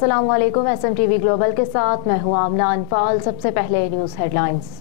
अस्सलाम वालेकुम। SMTV global के साथ मैं हूं आमना अनफाल। सबसे पहले न्यूज़ हेडलाइंस।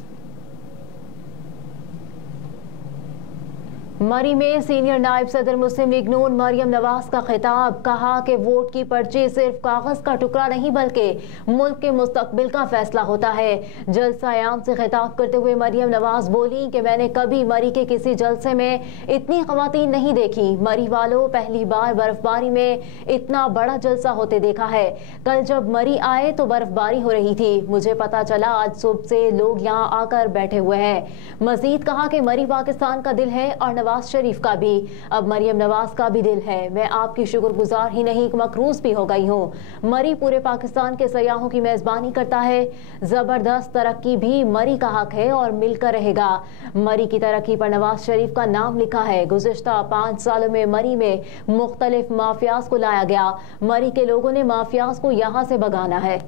मरी में सीनियर नायब सदर मुस्लिम लीग नून मरियम नवाज का खिताब, कहा कि वोट की पर्ची सिर्फ कागज का टुकड़ा नहीं बल्कि मुल्क के मुस्तकबिल का फैसला होता है। जलसा आम से खिताब करते हुए मरियम नवाज बोली कि मैंने कभी मरी के किसी जलसे में इतनी खवातीन नहीं देखी। मरी वालों, पहली बार बर्फबारी में इतना बड़ा जलसा होते देखा है। कल जब मरी आए तो बर्फबारी हो रही थी, मुझे पता चला आज सुबह से लोग यहाँ आकर बैठे हुए हैं। मजीद कहा कि मरी पाकिस्तान का दिल है और नवाज शरीफ का भी, अब मरियम नवाज का भी दिल है। मैं आपकी शुक्रगुजार ही नहीं मकरूज भी हो गई हूँ। मरी पूरे पाकिस्तान के सयाहों की मेजबानी करता है। जबरदस्त तरक्की भी मरी का हक है और मिलकर रहेगा। मरी की तरक्की पर नवाज शरीफ का नाम लिखा है। गुज़िश्ता 5 सालों में मरी में मुख्तलिफ माफियाज को लाया गया। मरी के लोगों ने माफियाज को यहाँ से भगाना है।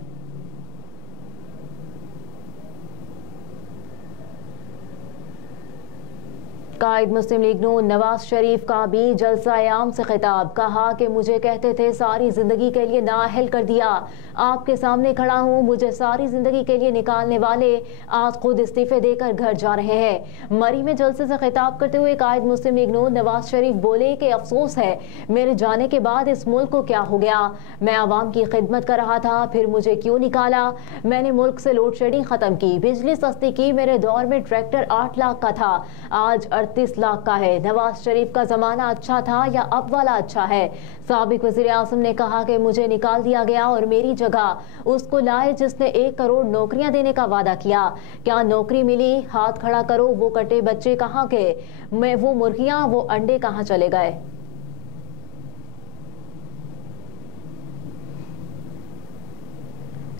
कायद मुस्लिम लीग नून नवाज शरीफ का भी जलसा आम से खिताब, कहा कि मुझे कहते थे सारी जिंदगी के लिए नाअहल कर दिया, आपके सामने खड़ा हूँ, मुझे सारी जिंदगी के लिए निकालने वाले आज खुद इस्तीफे देकर घर जा रहे हैं। मरी में जलसे से खिताब करते हुए कायद मुस्लिम लीग नून नवाज शरीफ बोले कि अफसोस है मेरे जाने के बाद इस मुल्क को क्या हो गया। मैं आवाम की खिदमत कर रहा था, फिर मुझे क्यों निकाला। मैंने मुल्क से लोड शेडिंग खत्म की, बिजली सस्ती की। मेरे दौर में ट्रैक्टर 8 लाख का था, आज 38 लाख का है। नवाज शरीफ का जमाना अच्छा था या अब वाला अच्छा है। साबिक वजीर आज़म ने कहा कि मुझे निकाल दिया गया और मेरी जगह उसको लाए जिसने 1 करोड़ नौकरियां देने का वादा किया। क्या नौकरी मिली? हाथ खड़ा करो। वो कटे बच्चे कहाँ के? मैं वो मुर्गियां, वो अंडे कहाँ चले गए?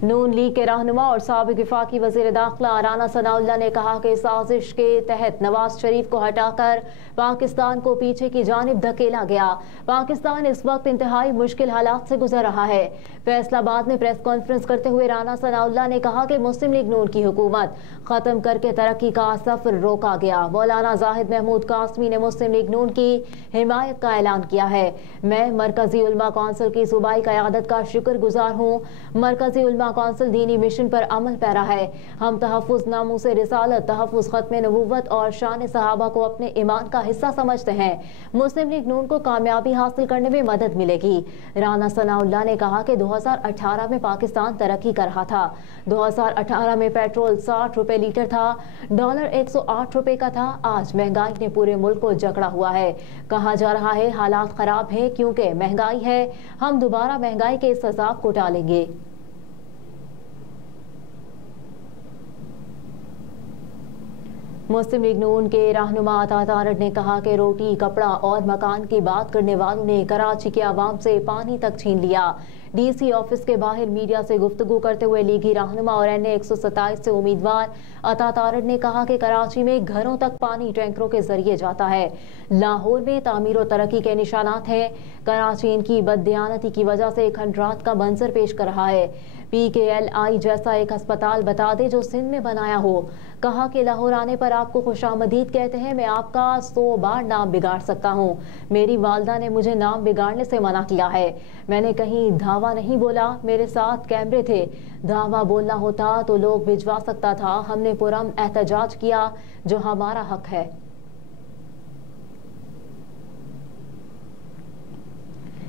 नून लीग के रहनुमा और साबिक वफाकी वजीर दाखिला राना सनाउल्लाह ने कहा कि साजिश के तहत नवाज शरीफ को हटाकर पाकिस्तान को पीछे की जानिब धकेला गया। पाकिस्तान इस वक्त इंतहाई मुश्किल हालात से गुजर रहा है। फैसलाबाद में प्रेस कॉन्फ्रेंस करते हुए राना सनाउल्लाह ने कहा कि मुस्लिम लीग नून की हुकूमत खत्म करके तरक्की का सफर रोका गया। मौलाना जाहिद महमूद कासमी ने मुस्लिम लीग नून की हिमायत का ऐलान किया है। मैं मरकजी उलमा कौंसिल की सूबाई क़यादत का शुक्रगुजार हूँ। मरकजी उलमा कौंसिल दीनी मिशन पर अमल पैरा है। हम तहफ़्फ़ुज़ नामूस रिसालत, तहफ़्फ़ुज़ ख़त्म नबूवत और शान सहाबा को अपने ईमान का हिस्सा समझते हैं। मुस्लिम लीग नून को कामयाबी हासिल करने में मदद मिलेगी। राना सनाउल्लाह ने कहा कि 2018 में पाकिस्तान तरक्की कर रहा था। 2018 में पेट्रोल 60 रुपए लीटर था, डॉलर 108 रुपए का था। आज महंगाई ने पूरे मुल्क को जकड़ा हुआ है। कहा जा रहा है हालात खराब हैं क्योंकि महंगाई है। हम दोबारा महंगाई के इस अज़ाब को टालेंगे। मुस्लिम लीग नून के रहनुमा अता तारड़ ने कहा कि रोटी, कपड़ा और मकान की बात करने वालों ने कराची के आवाम से पानी तक छीन लिया। DC ऑफिस के बाहर मीडिया से गुफ्तगू करते हुए लीगी रहनुमा और NA 127 से उम्मीदवार अता तारड़ ने कहा कि कराची में घरों तक पानी टैंकरों के जरिए जाता है। लाहौर में तामीर और तरक्की के निशानात हैं। कराची इनकी बददियानती की वजह से खंडरात का मंजर पेश कर रहा है। PKLI जैसा एक अस्पताल बता दे जो सिंध में बनाया हो। कहा कि लाहौर आने पर आपको खुशामदीद कहते हैं, मैं आपका 100 बार नाम बिगाड़ सकता हूँ। मेरी वालदा ने मुझे नाम बिगाड़ने से मना किया है। मैंने कहीं धावा नहीं बोला, मेरे साथ कैमरे थे। धावा बोलना होता तो लोग भिजवा सकता था। हमने पुरअमन एहतजाज किया जो हमारा हक है।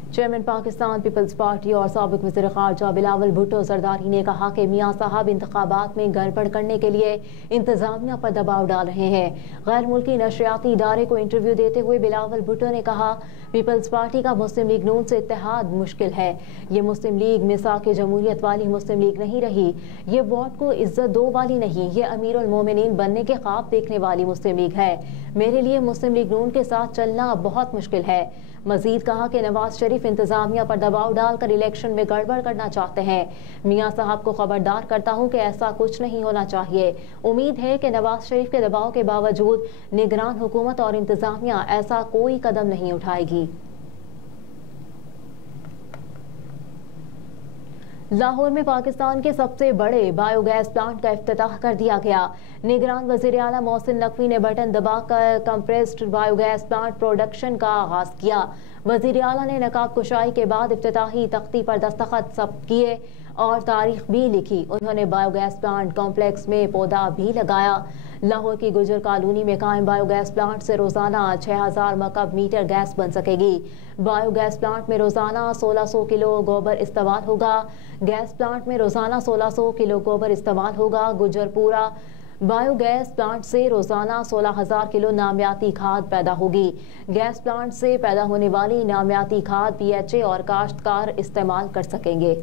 चेयरमैन पाकिस्तान पीपल्स पार्टी और साबिक वज़ीर ख़ारजा बिलावल भुट्टो ज़रदारी ने कहा कि मियाँ साहब इंतखाबात में गड़बड़ करने के लिए इंतज़ामिया पर दबाव डाल रहे हैं। गैर मुल्की नशरियाती इदारे को इंटरव्यू देते हुए बिलावल भुट्टो ने कहा पीपल्स पार्टी का मुस्लिम लीग नून से इत्तेहाद मुश्किल है। ये मुस्लिम लीग मिसाक जमहूरियत वाली मुस्लिम लीग नहीं रही। ये वोट को इज्जत दो वाली नहीं, ये अमीरुल मोमिनीन बनने के ख्वाब देखने वाली मुस्लिम लीग है। मेरे लिए मुस्लिम लीग नून के साथ चलना बहुत मुश्किल है। मजीद कहा कि नवाज शरीफ इंतजामिया पर दबाव डालकर इलेक्शन में गड़बड़ करना चाहते हैं। मियाँ साहब को खबरदार करता हूँ कि ऐसा कुछ नहीं होना चाहिए। उम्मीद है कि नवाज शरीफ के दबाव के बावजूद निगरान हुकूमत और इंतजामिया ऐसा कोई कदम नहीं उठाएगी। लाहौर में पाकिस्तान के सबसे बड़े बायोगैस प्लांट का इफ्तिताह कर दिया गया। निगरान वज़ीर आला मोहसिन नकवी ने बटन दबाकर कंप्रेस्ड बायोगैस प्लांट प्रोडक्शन का आगाज किया। वज़ीर आला ने नकाब कुशाई के बाद इफ्तिताही तख्ती पर दस्तखत सब किए और तारीख भी लिखी। उन्होंने बायोगैस प्लांट कॉम्प्लेक्स में पौधा भी लगाया। लाहौर की गुजर कॉलोनी में कायम बायोगैस प्लांट से रोजाना 6000 मकब मीटर गैस बन सकेगी। बायोगैस प्लांट में रोजाना 1600 किलो गोबर इस्तेमाल होगा। गैस प्लांट में रोजाना 1600 किलो गोबर इस्तेमाल होगा। गुजरपुरा बायोगैस प्लांट से रोजाना 16000 किलो नामियाती खाद पैदा होगी। गैस प्लांट से पैदा होने वाली नामियाती खाद PHA और काश्तकार इस्तेमाल कर सकेंगे।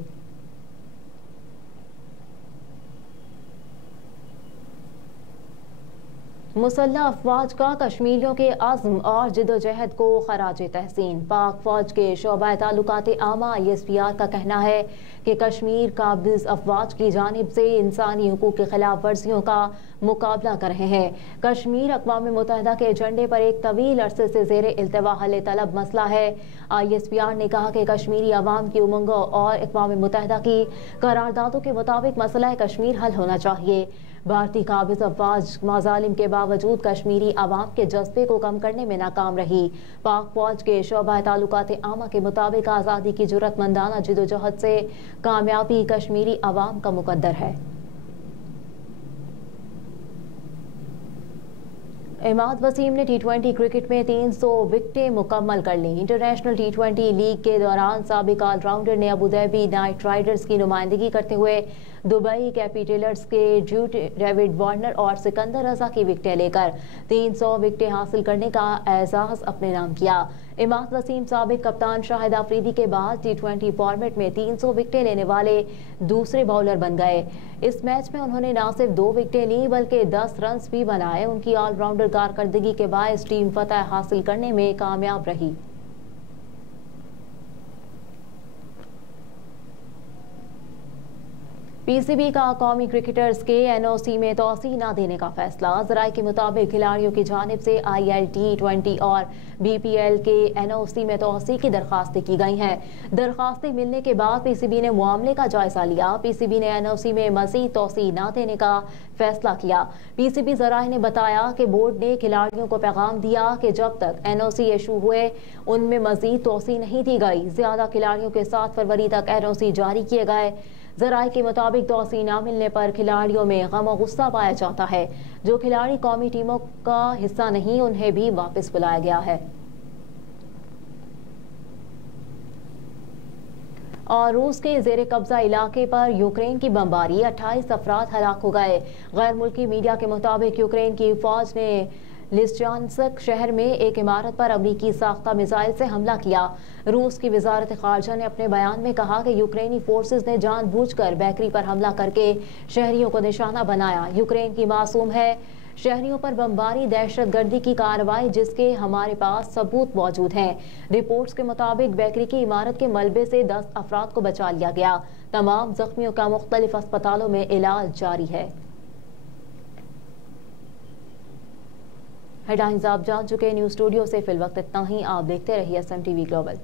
मुसल्लह अफवाज का कश्मीरियों के आज़्म और जिदोजहद को खराज तहसीन। पाक फौज के शोबा ताल्लुकात आमा ISPR का कहना है कि कश्मीर काबिज अफवाज की जानिब से इंसानी हुकूक की खिलाफ वर्जियों का मुकाबला कर रहे हैं। कश्मीर अक़वाम मुत्तहिदा के एजेंडे पर एक तवील अरसे से ज़ेर इल्तवा हल तलब मसला है। ISPR ने कहा कि कश्मीरी अवाम की उमंगों और अक़वाम मुत्तहिदा की करारदादों के मुताबिक मसला कश्मीर हल होना चाहिए। भारतीय काबिज अफवाज माजालिम के बावजूद कश्मीरी अवाम के जज्बे को कम करने में नाकाम रही। पाक फौज के शोबा ताल्लुकात आमा के मुताबिक आज़ादी की जुर्रतमंदाना जिदोजहद से कामयाबी कश्मीरी अवाम का मुकद्दर है। इमाद वसीम ने T20 क्रिकेट में 300 विकेटें मुकम्मल कर ली। इंटरनेशनल T20 लीग के दौरान साबिक ऑलराउंडर ने अबू धाबी नाइट राइडर्स की नुमाइंदगी करते हुए दुबई कैपिटल्स के डेविड वार्नर और सिकंदर रजा की विकेटें लेकर 300 विकेटें हासिल करने का एजाज अपने नाम किया। इमाद वसीम साबिक कप्तान शाहिद आफरीदी के बाद T20 फॉर्मेट में 300 विकेटें लेने वाले दूसरे बॉलर बन गए। इस मैच में उन्होंने न सिर्फ 2 विकेटें ली बल्कि 10 रन भी बनाए। उनकी ऑलराउंडर कारकर्दगी के बायस टीम फतह हासिल करने में कामयाब रही। PCB का कौमी क्रिकेटर्स के NOC में तोसी न देने का फैसला। ज़राए के मुताबिक खिलाड़ियों की जानिब से IL T20 और BPL के NOC में तोसी की दरखास्तें की गई हैं। दरखास्तें मिलने के बाद PCB ने मामले का जायजा लिया। PCB ने NOC में मज़ीद तोसी न देने का फैसला किया। PCB ज़राए ने बताया कि बोर्ड ने खिलाड़ियों को पैगाम दिया कि जब तक NOC इशू हुए उनमें मज़ीद तोसी नहीं दी गई। ज़्यादा खिलाड़ियों के 7 फरवरी तक NOC जारी किए गए। ज़राए के मुताबिक तोसी न मिलने पर खिलाड़ियों में गम और गुस्सा पाया जाता है। जो खिलाड़ी कौमी टीमों का हिस्सा नहीं उन्हें भी वापस बुलाया गया है। और रूस के जेर कब्जा इलाके पर यूक्रेन की बमबारी, 28 अफराद हलाक हो गए। गैर मुल्की मीडिया के मुताबिक यूक्रेन की फौज ने लिस्चांस्क शहर में एक इमारत पर अमरीकी साख्ता मिसाइल से हमला किया। रूस की वजारत खारजा ने अपने बयान में कहा कि यूक्रेनी फोर्सेस ने जानबूझकर बेकरी पर हमला करके शहरियों को निशाना बनाया। यूक्रेन की मासूम है शहरियों पर बमबारी दहशतगर्दी की कार्रवाई जिसके हमारे पास सबूत मौजूद हैं। रिपोर्ट्स के मुताबिक बेकरी की इमारत के मलबे से 10 अफराद को बचा लिया गया। तमाम जख्मियों का मुख्तलिफ अस्पतालों में इलाज जारी है। हेडलाइंस आप जान चुके। न्यूज़ स्टूडियो से फिल वक्त इतना ही। आप देखते रहिए SMTV ग्लोबल।